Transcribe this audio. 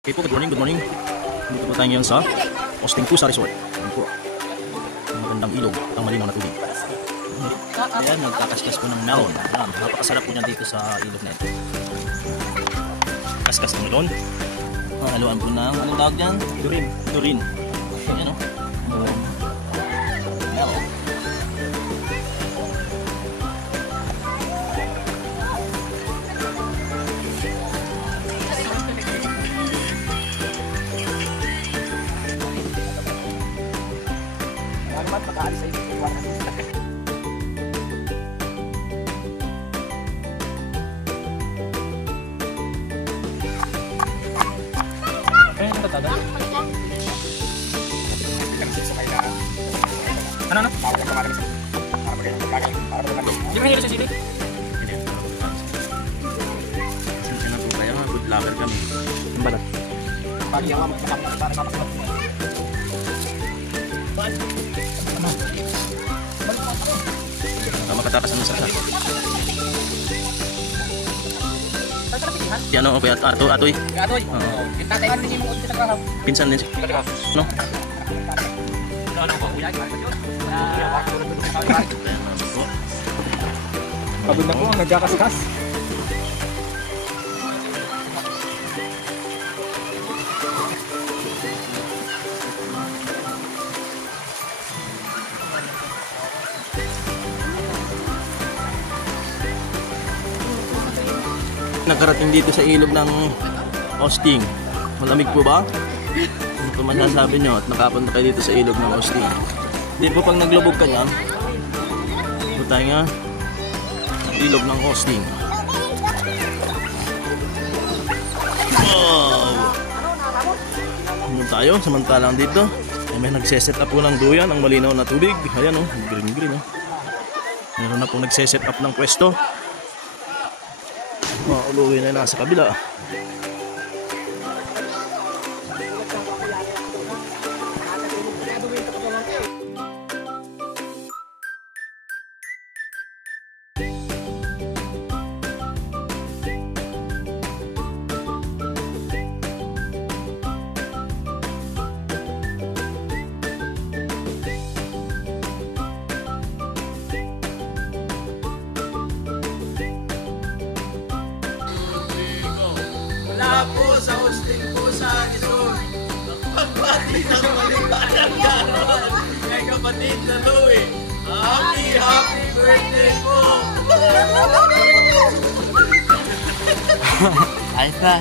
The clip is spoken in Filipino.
Okay po, good morning, good morning. Dito po tayo ngayon sa Austin Pusa Resort. Ayan po, ang magandang ilog at ang malinaw na tubig. Ayan, nagkakaskas po ng melon. Ayan, napakasarap po niyan dito sa ilog na ito. Kaskas ng melon. Haluan po ng, anong tawag dyan? Durin. Durin. Ayan o. Melon. Ano? Hindi mo hinili sa sili? Pasensya na po kayo, good lover kami. Ang balat. Makatakas ang masarap. Yan o, atoy. Atoy. Pinsan din siya. No? Pagod na po ang nagkakaskas. Nakarating dito sa ilog ng Austin. Malamig po ba? Ano po masasabi nyo at nakapunta kayo dito sa ilog ng Austin? Hindi po pag naglubog ka niyan, ito tayo nga ilog ng Austin. Wow! Ano tayo? Samantalang dito ay may nagseset up po ng duyan ang malinaw na tubig. Ayan o, green green o. Meron na po nagseset up ng pwesto. Uluwi na nasa kabila. Wala po sa Austin Pusa Resort. Pagbati ng maligayang karoon kay kapatid na Louie. Happy birthday po! Ayos na.